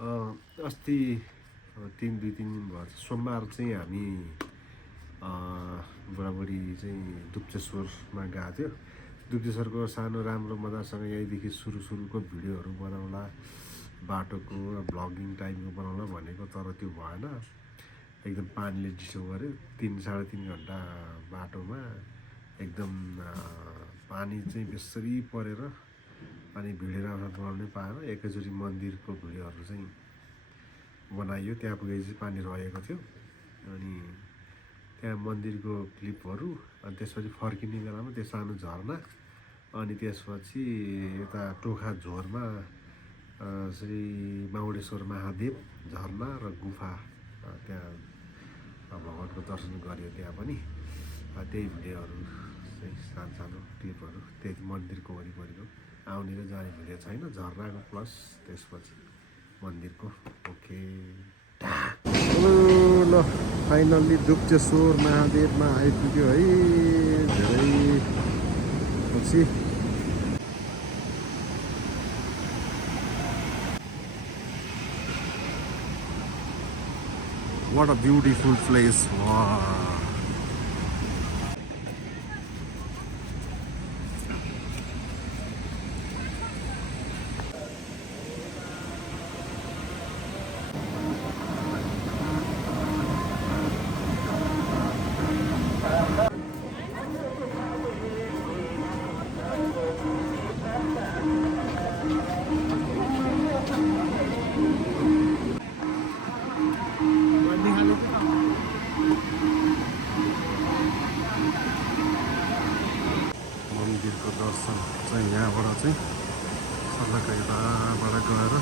अस्ति 2-3 दिन भयो सोमबार चाहिँ हामी बुढाबुढी चाहिँ दुप्चेश्वरमा गएको थियो। दुप्चेश्वरको सानो राम्रो मजासँग यहीँदेखि सुरुको भिडियोहरू बनाउला, बाटोको भ्लगिङ टाइपको बनाउला भनेको, तर त्यो भएन। एकदम पानीले डिस्टर्ब गर्यो। 3-3.5 घन्टा बाटोमा एकदम पानी चाहिँ बेसरी परेर अनि भिडियो राम्रो बनाउनै पाएन। एकैचोटि मन्दिरको भिडियोहरू चाहिँ बनाइयो। त्यहाँ पुगेपछि पानी रहेको थियो अनि त्यहाँ मन्दिरको क्लिपहरू, अनि त्यसपछि फर्किने बेलामा त्यो सानो झरना, अनि त्यसपछि यता टोखा झोरमा श्री माउडेश्वर महादेव झरना र गुफा, त्यहाँ भगवानको दर्शन गरियो। त्यहाँ पनि त्यही भिडियोहरू चाहिँ सानो क्लिपहरू, त्यही मन्दिरको वरिपरिको आउने र जाने भिडियो छैन, झरनाको प्लस त्यसपछि मन्दिरको। ओके ल फाइनल्ली दुप्चेश्वर महादेवमा आइपुग्यो है, धेरै पछि। What a beautiful place. Wow. मन्दिरको दर्शन चाहिँ यहाँबाट चाहिँ सर्लकै यताबाट गएर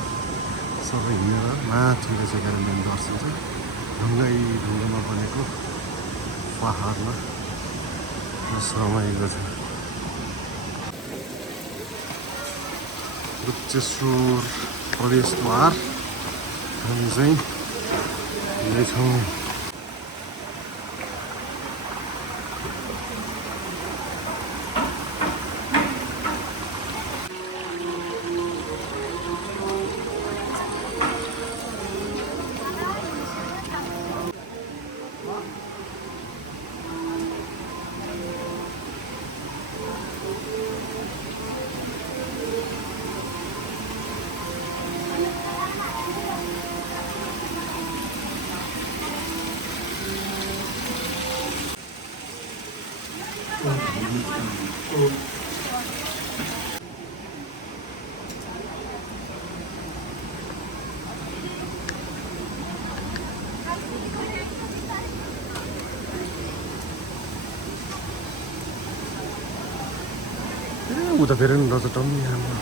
सबै हिँडेर माथिको चाहिँ मेन दर्शन चाहिँ ढुङ्गामा बनेको पहाडमा समाएको छ। दुप्चेश्वर प्रवेशद्वार हामी चाहिँ यही छौँ। उता फेरि नि रहेछ टम्मी राम्रो।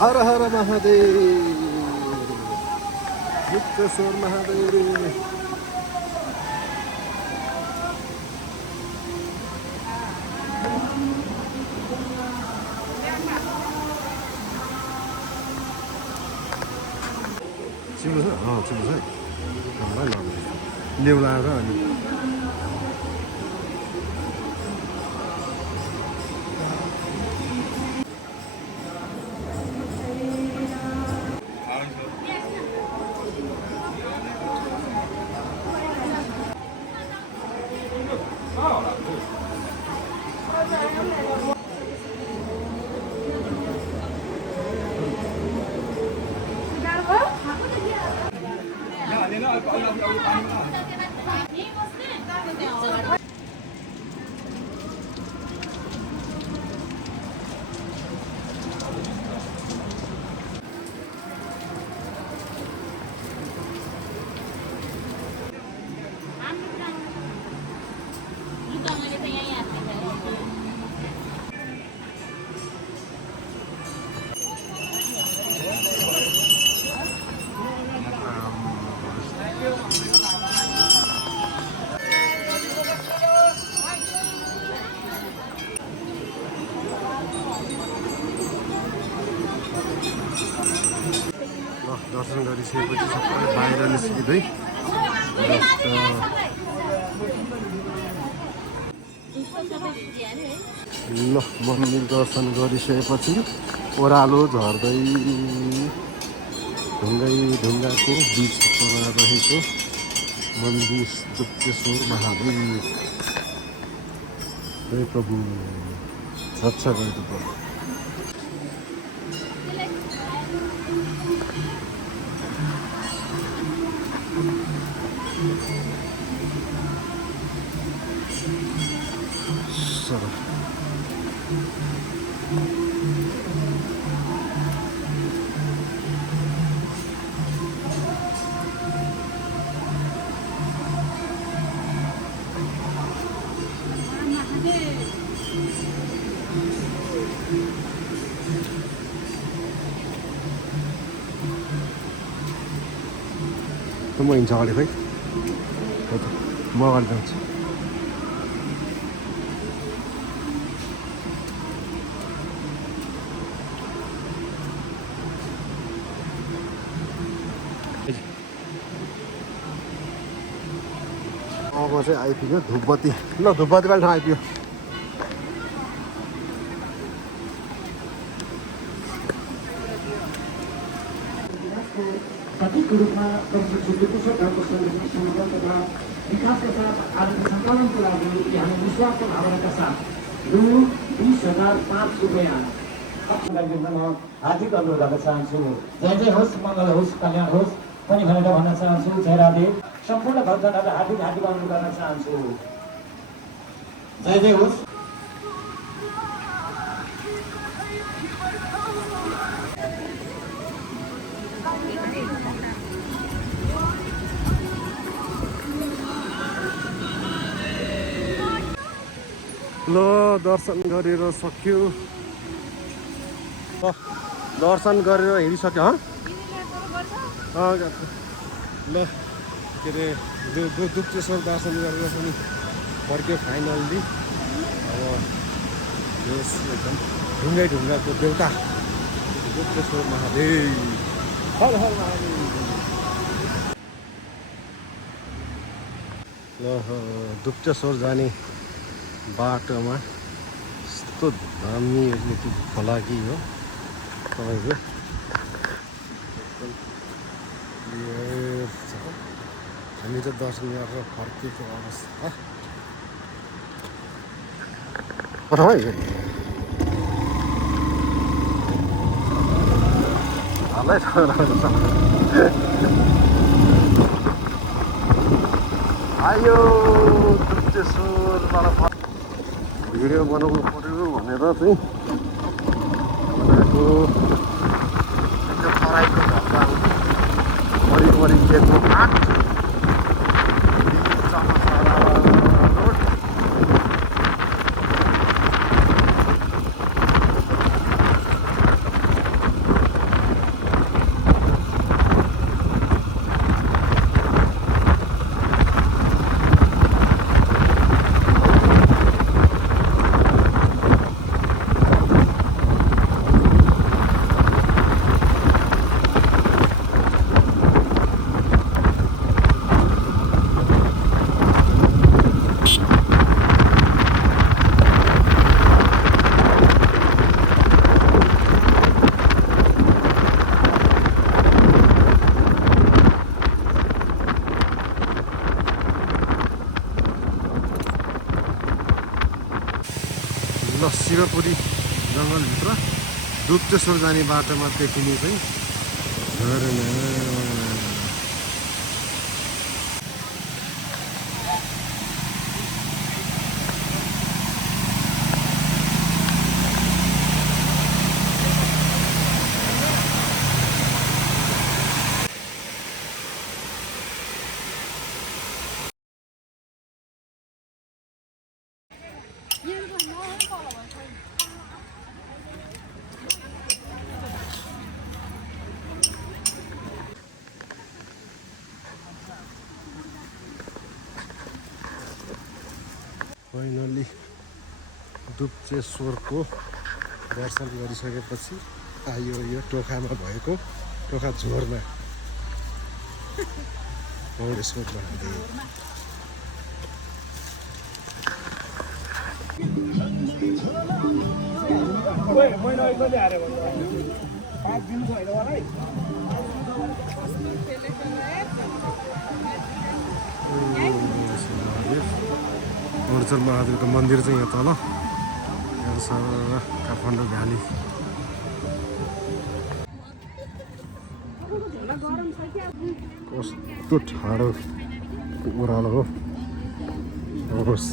हर हर महादेव, दुप्चेश्वर महादेव। चिप्लो छ? चिप्लो छ है, लेउला र अनि दर्शन गरिसकेपछि सबै बाहिर निस्किँदै ल मन्दिर दर्शन गरिसकेपछि ओह्रालो झर्दै ढुङ्गाको बिचमा रहेको मन्दिर दुप्तेश्वर महादेव। हे प्रभु रक्षा गरिदिनु पर्यो। म हिँड्छ अगाडि खै म अगाडि जान्छु। अब चाहिँ आइपुग्यो धुपबत्ती। ल धुपबत्ती वाले ठाउँ आइपुग्यो। सठिक रूपमा दुप्तेश्वर धामको संरक्षण समर्पण तथा विकासका साथ आर्थिक सञ्चालनको लागि यहाँ विश्वासको भावनाका साथ रु 20,005 रुपियाँ हार्दिक अनुरोध गर्न चाहन्छु। जय जय होस्, मङ्गल होस्, कल्याण होस् पनि भनेर भन्न चाहन्छु। जय राधे। सम्पूर्ण भक्तजनहरूलाई हार्दिक हार्दिक अनुरोध गर्न चाहन्छु। जय जय होस्। ल दर्शन गरेर सक्यो। दर्शन गरेर हिँडिसक्यो। ल के अरे दुप्तेश्वर दर्शन गरेर पनि फर्क्यो फाइनल्ली। अब यस एकदम ढुङ्गाको देउता दुप्तेश्वर महादेव। हर हर महादेव। ल दुप्तेश्वर जाने बाटोमा यस्तो दामी खोलाकी हो तपाईँको। हामी त दर्शन गरेर फर्केको अवस्था। आयो दुप्तेश्वरबाट भिडियो बनाउनु पर्यो भनेर चाहिँ बनाएको। त्यो तराईको घटना वरिपरि खेतको आठ ल शिवपुरी जङ्गलभित्र दुप्तेश्वर जाने बाटोमा देखिने चाहिँ झरना। फाइनली दुप्तेश्वरको दर्शन गरिसकेपछि आयो यो टोखामा भएको टोखा झोरमा यसको महादेव अरुणाचल महादेवको मन्दिर चाहिँ यहाँ तल यहाँ सारा काठमाडौँ भ्याली कस्तो ठाडो ओह्रालो हो होस्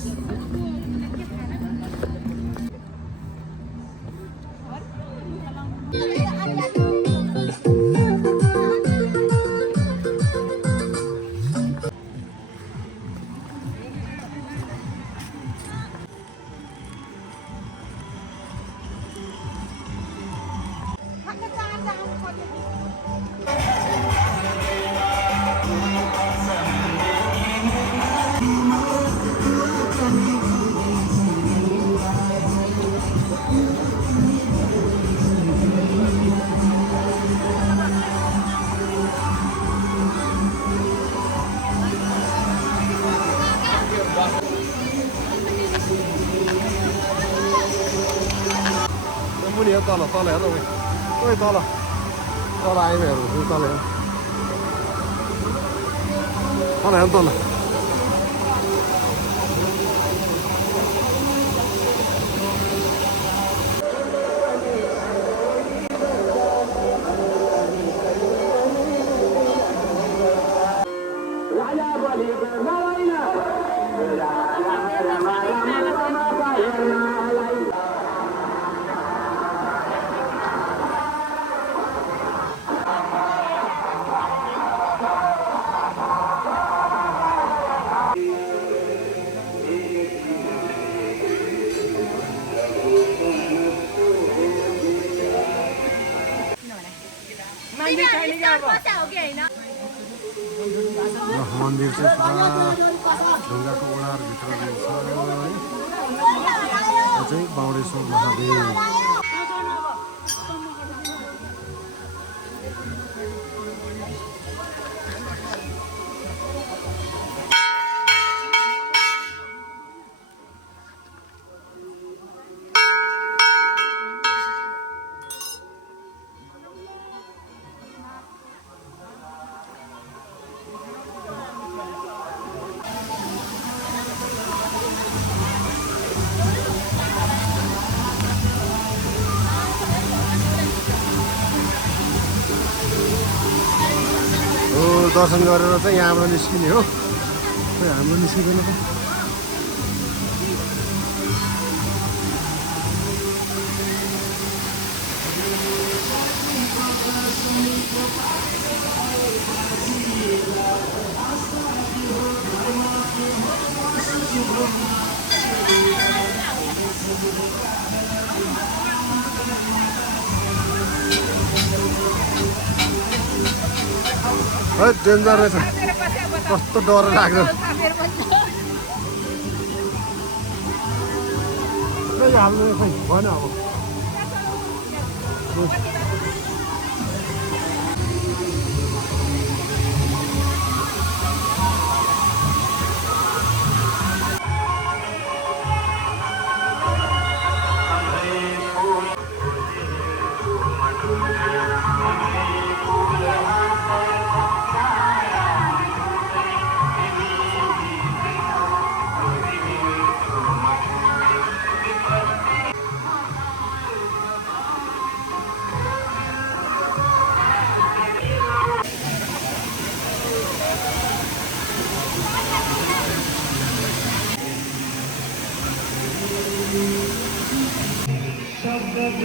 मुनि हो तल तल हेर ओइ तल तल आइमा हेर्नु तल हेर तल हेर तल मन्दिर चाहिँ पुरा ढुङ्गाको ओडारभित्र रहेछ है यो चाहिँ बाउडेश्वर महादेव दर्शन गरेर चाहिँ यहाँबाट निस्किने हो खोइ हाम्रो निस्किँदैन त है डेन्जर रहेछ कस्तो डर लाग्यो हाल्नु खै भएन अब शब्द